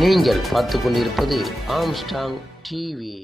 நீங்கள் பார்த்து கொண்டிருப்பது ஆம்ஸ்டாங் டிவி.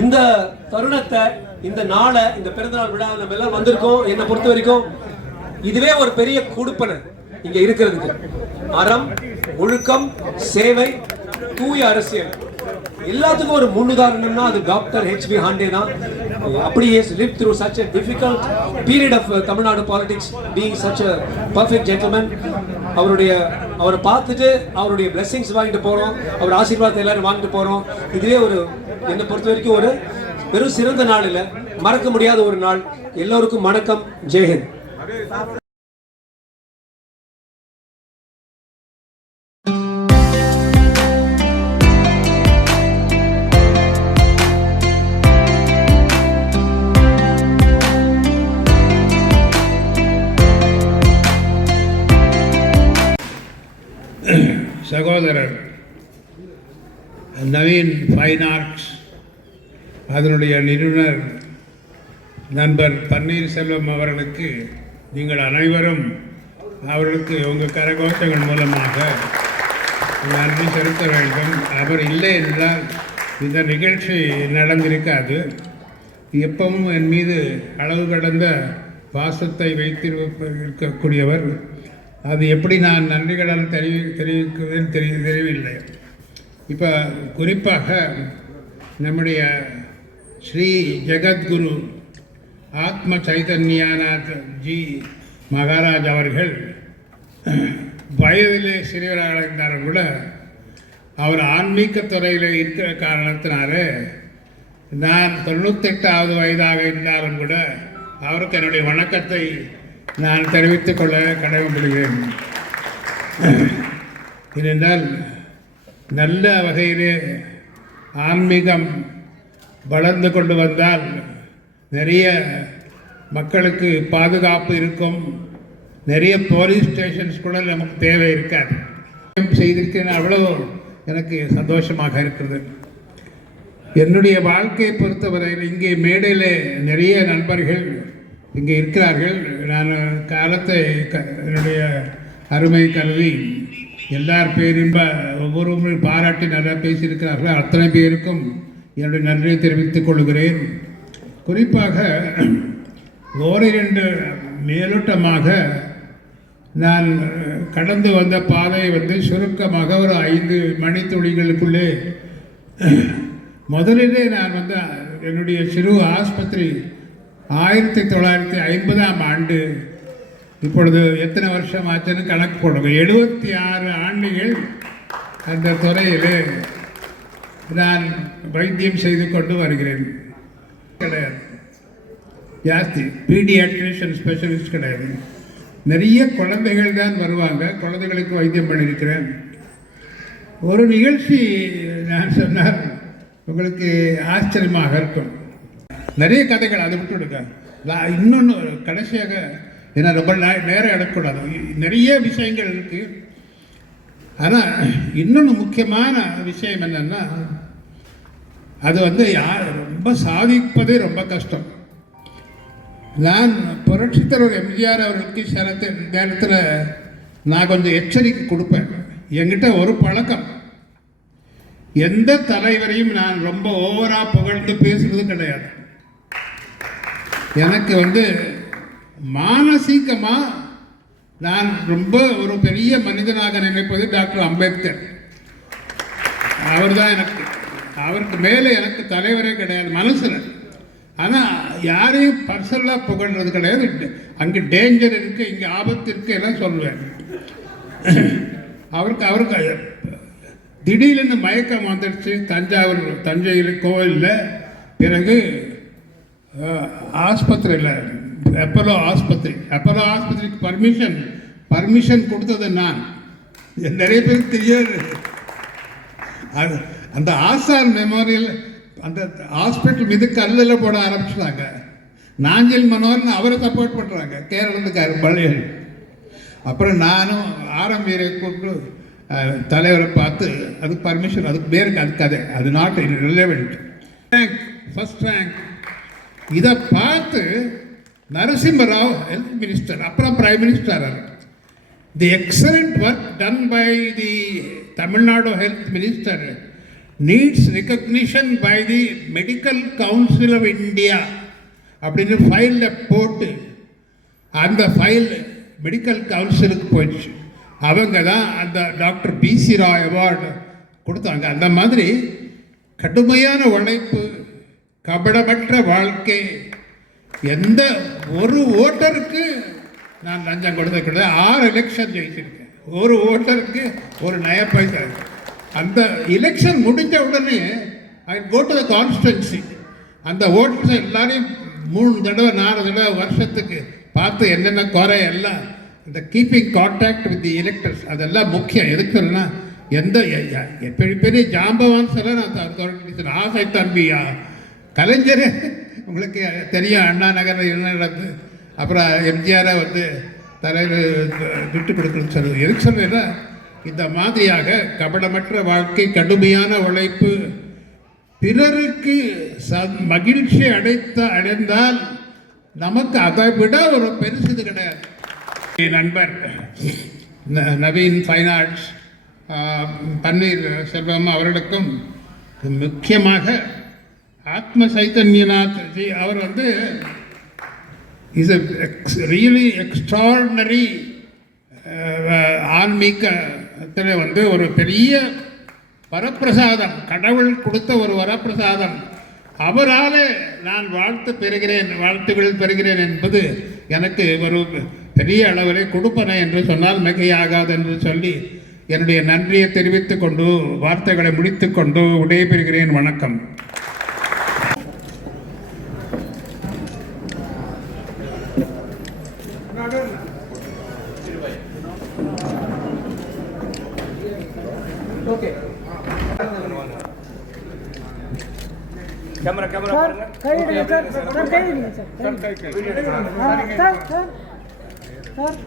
இந்த தருணத்தை, இந்த நாளை, இந்த பிறந்தநாள் விழா நம்ம எல்லாம் வந்திருக்கோம். என்னை பொறுத்த வரைக்கும் இதுவே ஒரு பெரிய கொடுப்பனை இங்க இருக்கிறதுக்கு. அறம், ஒழுக்கம், சேவை, தூய அரசியல் எல்லாத்துக்கும் ஒரு முன்னுதாரணம்னா அது டாக்டர் H.V. Hande தான். அப்படியே lived through such a difficult period of Tamil Nadu politics, being such a perfect gentleman. அவரை பார்த்துட்டு அவருடைய blessings வாங்கிட்டு போறோம், அவர் ஆசீர்வாதத்தை எல்லாரும் வாங்கிட்டு போறோம். இதுவே ஒரு என்னை பொறுத்த வரைக்கும் ஒரு பெரும் சிறந்த நாள் இல்ல, மறக்க முடியாத ஒரு நாள். எல்லோருக்கும் வணக்கம். ஜெய்ஹிந்த். சகோதரர் நவீன் ஃபைன் ஆர்ட்ஸ் அதனுடைய நிறுவனர் நண்பர் பன்னீர்செல்வம் அவர்களுக்கு நீங்கள் அனைவரும் அவர்களுக்கு உங்கள் கரகோஷங்கள் மூலமாக நன்றி செலுத்த வேண்டும். அவர் இல்லை என்றால் இந்த நிகழ்ச்சி நடந்திருக்காது. எப்பவும் என் மீது அளவு கடந்த பாசத்தை வைத்திருக்கக்கூடியவர். அது எப்படி நான் நன்றி கடன் தெரிவிக்குவேன்னு தெரியவில்லை. இப்போ குறிப்பாக நம்முடைய ஸ்ரீ ஜெகத்குரு ஆத்ம சைதன்யாநாத் ஜி மகாராஜ் அவர்கள் வயதிலே சிறியவராக இருந்தாலும் கூட அவர் ஆன்மீக துறையில் இருக்கிற காரணத்தினால நான் 98வது வயதாக இருந்தாலும் கூட அவருக்கு என்னுடைய வணக்கத்தை நான் தெரிவித்துக் கொள்ள கடமைப்படுகிறேன். ஏனென்றால் நல்ல வகையிலே ஆன்மீகம் வளர்ந்து கொண்டு வந்தால் நிறைய மக்களுக்கு பாதுகாப்பு இருக்கும். நிறைய போலீஸ் ஸ்டேஷன்ஸ் கூட நமக்கு தேவை இருக்காது. செய்திருக்கிறேன், அவ்வளோ எனக்கு சந்தோஷமாக இருக்கிறது. என்னுடைய வாழ்க்கையை பொறுத்தவரையில் இங்கே மேடையில் நிறைய நண்பர்கள் இங்கே இருக்கிறார்கள். நான் காலத்தை என்னுடைய அருமை கல்வி எல்லார் பேரும் ஒவ்வொருவரும் பாராட்டி நல்லா பேசியிருக்கிறார்கள். அத்தனை பேருக்கும் என்னுடைய நன்றியை தெரிவித்துக் கொள்கிறேன். குறிப்பாக ஓரிரண்டு மேலோட்டமாக நான் கடந்து வந்த பாதையை சுருக்கமாக ஒரு 5 மணித்துளிகளுக்குள்ளே முதலிலே நான் என்னுடைய சிறு ஆஸ்பத்திரி 1950ஆம் ஆண்டு, இப்பொழுது எத்தனை வருஷம் ஆச்சுன்னு கணக்கு போடுங்க, 76 ஆண்டுகள் அந்த துறையில் நான் வைத்தியம் செய்து கொண்டு வருகிறேன். கிடையாது ஜாஸ்தி பீடியாட்ரிஷியன் ஸ்பெஷலிஸ்ட் கிடையாது. நிறைய குழந்தைகள் தான் வருவாங்க. குழந்தைகளுக்கு வைத்தியம் பண்ணியிருக்கிறேன். ஒரு நிகழ்ச்சி நான் சொன்னார், உங்களுக்கு ஆச்சரியமாக இருக்கும். நிறைய கதைகள் அதை விட்டுவிடுங்க. இன்னொன்று கடைசியாக, ஏன்னா ரொம்ப நேரம் எடுக்கக்கூடாது, நிறைய விஷயங்கள் இருக்குது. ஆனால் இன்னொன்று முக்கியமான விஷயம் என்னென்னா, அது யார் ரொம்ப சாதிப்பதே ரொம்ப கஷ்டம். நான் புரட்சித் தலைவர் எம்ஜிஆர் அவர்களுக்கு சில நேரத்தில் நான் கொஞ்சம் எச்சரிக்கை கொடுப்பேன். என்கிட்ட ஒரு பழக்கம், எந்த தலைவரையும் நான் ரொம்ப ஓவராக புகழ்ந்து பேசுறது கிடையாது. எனக்கு மானசீகமாக நான் ரொம்ப ஒரு பெரிய மனிதனாக நினைப்பது டாக்டர் அம்பேத்கர். அவர் தான் அவருக்கு மேலே எனக்கு தலைவரே கிடையாது மனசில். ஆனால் யாரையும் பர்சனலாக புகழ்றது கிடையாது. அங்கே டேஞ்சர் இருக்குது, இங்கே ஆபத்து இருக்குது எல்லாம் சொல்லுவேன். அவருக்கு திடீர்னு மயக்கம் வந்துடுச்சு தஞ்சையில் கோவிலில். பிறகு ஆஸ்பத்திரியில் அப்போலோ ஆஸ்பத்திரிக்கு பர்மிஷன் கொடுத்தது நான். நிறைய பேருக்கு தெரியாது. அந்த ஆசார் மெமோரியல் அந்த ஹாஸ்பிட்டல் மீது கல்லில் போட ஆரம்பிச்சிட்டாங்க. நாஞ்சில் மனோகர்னு அவரை சப்போர்ட் பண்ணுறாங்க, கேரளத்துக்காரர் பள்ளிகள். அப்புறம் நானும் ஆரம்பீரை கூப்பிட்டு தலைவரை பார்த்து அதுக்கு பர்மிஷன், அதுக்கு பேருக்கு அது கதை, அது நாட் ரிலவெண்ட். ஃபர்ஸ்ட் ரேங்க் இதை பார்த்து நரசிம்மராவ் ஹெல்த் மினிஸ்டர், அப்புறம் prime minister, the excellent work done by the Tamil Nadu health minister needs recognition by the medical council of India அப்படின்னு ஃபைலில் போட்டு அந்த ஃபைல் மெடிக்கல் கவுன்சிலுக்கு போயிடுச்சு. அவங்க தான் அந்த டாக்டர் பிசி ராய் அவார்டு கொடுத்தாங்க. அந்த மாதிரி கடுமையான உழைப்பு, கபடமற்ற வாழ்க்கை. எந்த ஒரு ஓட்டருக்கு நான் லஞ்சம் கொடுத்தது கிடையாது. 6 எலெக்ஷன் ஜெயிச்சிருக்கேன். ஒரு ஓட்டருக்கு ஒரு நய பைசா. அந்த எலெக்ஷன் முடிஞ்ச உடனே ஐ கோ டு த கான்ஸ்டிட்யூன்சி. அந்த ஓட்டர்ஸ் எல்லாரையும் 3 தடவை 4 தடவை வருஷத்துக்கு பார்த்து என்னென்ன குறை எல்லாம் இந்த keeping contact with the electors அதெல்லாம் முக்கியம். எதுக்கு சொல்லலாம், எந்த பெரிய பெரிய ஜாம்பவான் சொல்ல நான் ஆசை தம்பியா கலைஞர் உங்களுக்கு தெரியும். அண்ணா நகரில் என்ன நடந்து அப்புறம் எம்ஜிஆரை தலைவர் விட்டு கொடுக்கணும்னு சொல்லுது. எதுக்கு சொல்லுன்னா, இந்த மாதிரியாக கபடமற்ற வாழ்க்கை, கடுமையான உழைப்பு, பிறருக்கு மகிழ்ச்சி அடைந்தால் நமக்கு அதை விட ஒரு பெருசு கிடையாது. என் நண்பர் நவீன் ஃபைன் ஆர்ட்ஸ் பன்னீர் செல்வம் அவர்களுக்கும் முக்கியமாக ஆத்ம சைத்தன்யநாத் ஜி அவர் இஸ் ரியலி எக்ஸ்ட்ராடினரி ஆன்மீகத்தில் ஒரு பெரிய வரப்பிரசாதம், கடவுள் கொடுத்த ஒரு வரப்பிரசாதம். அவரால் நான் வாழ்த்துகள் பெறுகிறேன் என்பது எனக்கு ஒரு பெரிய அளவில் கொடுப்பனை என்று சொன்னால் மிகையாகாது என்று சொல்லி என்னுடைய நன்றியை தெரிவித்துக் கொண்டு வார்த்தைகளை முடித்துக் கொண்டு விடைபெறுகிறேன். வணக்கம். கேமரா பாருங்க. கையிடுங்க சார் சார் கையிடுங்க sir sir sir sir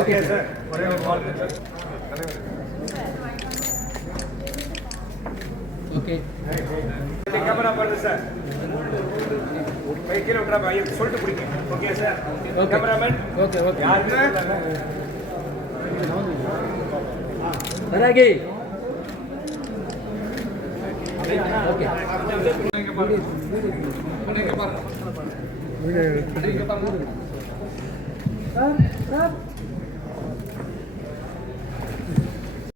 okay sir. ஒரே ஒரு கால் சார். ஓகே கேமரா பாருங்க சார். கை கீழே விட்றா பைய சொல்லிட்டு பிடிங்க. Okay sir. Cameraman. Okay okay யாருமே வராகி ஓகே சார் சார்